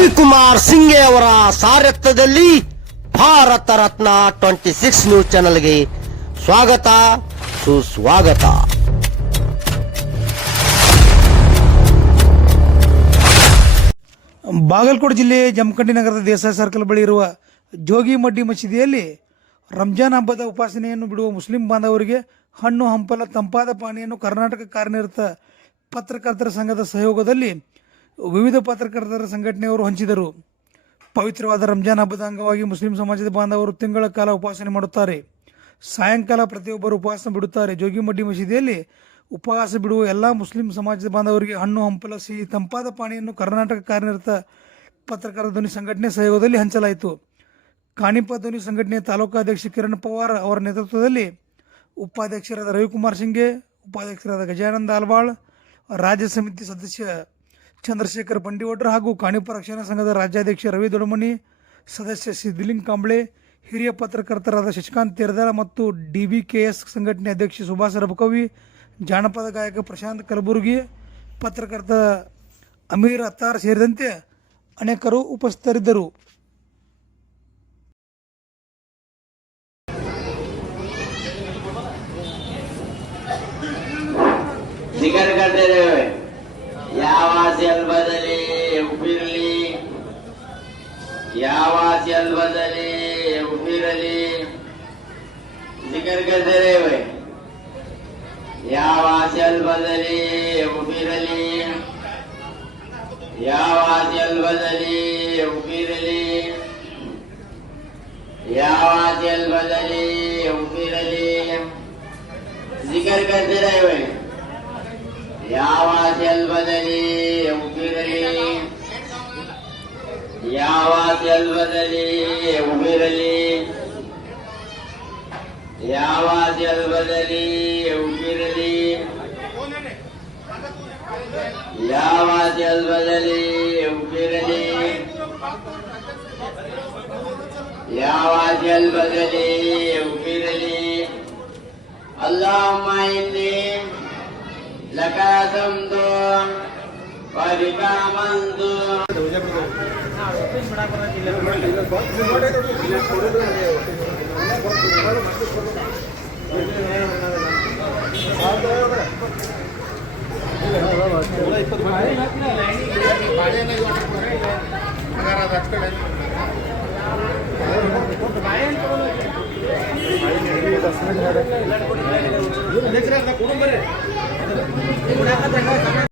ರವಿಕುಮಾರ್ ಸಿಂಘೆ ಅವರ ಸಾರಥ್ಯದಲ್ಲಿ ಭಾರತ ರತ್ನ 26 ನ್ಯೂಸ್ ಚಾನೆಲ್ಗೆ ಸ್ವಾಗತ ಸುಸ್ವಾಗತ. ಬಾಗಲಕೋಟೆ ಜಿಲ್ಲೆ ಜಮಖಂಡಿ ನಗರದ ದೇಸಾಯಿ ಸರ್ಕಲ್ ಬಳಿ ಇರುವ ಜೋಗಿಮಡ್ಡಿ ಮಸೀದಿಯಲ್ಲಿ ರಂಜಾನ್ ಹಬ್ಬದ ಉಪಾಸನೆಯನ್ನು ಬಿಡುವ ಮುಸ್ಲಿಂ ಬಾಂಧವರಿಗೆ ಹಣ್ಣು ಹಂಪಲ ತಂಪಾದ ಪಾನೀಯನ್ನು ಕರ್ನಾಟಕ ಕಾರ್ಯನಿರತ ಪತ್ರಕರ್ತರ ಸಂಘದ ಸಹಯೋಗದಲ್ಲಿ ವಿವಿಧ ಪತ್ರಕರ್ತರ ಸಂಘಟನೆಯವರು ಹಂಚಿದರು. ಪವಿತ್ರವಾದ ರಂಜಾನ್ ಹಬ್ಬದ ಅಂಗವಾಗಿ ಮುಸ್ಲಿಂ ಸಮಾಜದ ಬಾಂಧವರು ತಿಂಗಳ ಕಾಲ ಉಪಾಸನೆ ಮಾಡುತ್ತಾರೆ. ಸಾಯಂಕಾಲ ಪ್ರತಿಯೊಬ್ಬರು ಉಪವಾಸ ಬಿಡುತ್ತಾರೆ. ಜೋಗಿಮಡ್ಡಿ ಮಸೀದಿಯಲ್ಲಿ ಉಪವಾಸ ಬಿಡುವ ಎಲ್ಲ ಮುಸ್ಲಿಂ ಸಮಾಜದ ಬಾಂಧವರಿಗೆ ಹಣ್ಣು ಹಂಪಲ ಸಿಹಿ ತಂಪಾದ ಪಾನೀಯನ್ನು ಕರ್ನಾಟಕ ಕಾರ್ಯನಿರತ ಪತ್ರಕರ್ತರ ಧ್ವನಿ ಸಂಘಟನೆ ಸಹಯೋಗದಲ್ಲಿ ಹಂಚಲಾಯಿತು. ಕಾಣಿಪ ಧ್ವನಿ ಸಂಘಟನೆಯ ತಾಲೂಕು ಅಧ್ಯಕ್ಷ ಕಿರಣ್ ಪವಾರ್ ಅವರ ನೇತೃತ್ವದಲ್ಲಿ ಉಪಾಧ್ಯಕ್ಷರಾದ ರವಿಕುಮಾರ್ ಸಿಂಘೆ, ಉಪಾಧ್ಯಕ್ಷರಾದ ಗಜಾನಂದ ಆಲ್ವಾಳ್, ರಾಜ್ಯ ಸಮಿತಿ ಸದಸ್ಯ ಚಂದ್ರಶೇಖರ್ ಬಂಡಿವಡ್ರ ಹಾಗೂ ಕಾಣಿಪ ರಕ್ಷಣಾ ಸಂಘದ ರಾಜ್ಯಾಧ್ಯಕ್ಷ ರವಿ ದೊಡಮನಿ, ಸದಸ್ಯ ಸಿದ್ದಿಲಿಂಗ್ ಕಾಂಬ್ಳೆ, ಹಿರಿಯ ಪತ್ರಕರ್ತರಾದ ಶಶಿಕಾಂತ್ ತೇರದಾಳ ಮತ್ತು DBKS ಸಂಘಟನೆ ಅಧ್ಯಕ್ಷ ಸುಭಾಷ್ ರಬಕವಿ, ಜಾನಪದ ಗಾಯಕ ಪ್ರಶಾಂತ್ ಕಲಬುರ್ಗಿ, ಪತ್ರಕರ್ತ ಅಮೀರ್ ಅತ್ತಾರ್ ಸೇರಿದಂತೆ ಅನೇಕರು ಉಪಸ್ಥಿತರಿದ್ದರು. जिक्र करते रहे यावासियल बदले उफिरली यावासियल बदले उफिरली जिक्र करते रहे यावासियल बदले उफिरली यावासियल बदले उफिरली यावासियल बदले उफिरली जिक्र करते रहे यावासियल बदली उफिरली यावासियल बदली उफिरली यावासियल बदली उफिरली यावासियल बदली उफिरली यावासियल बदली उफिरली अल्लाहुम्मा इन्नी लकासंदो परिकामंदो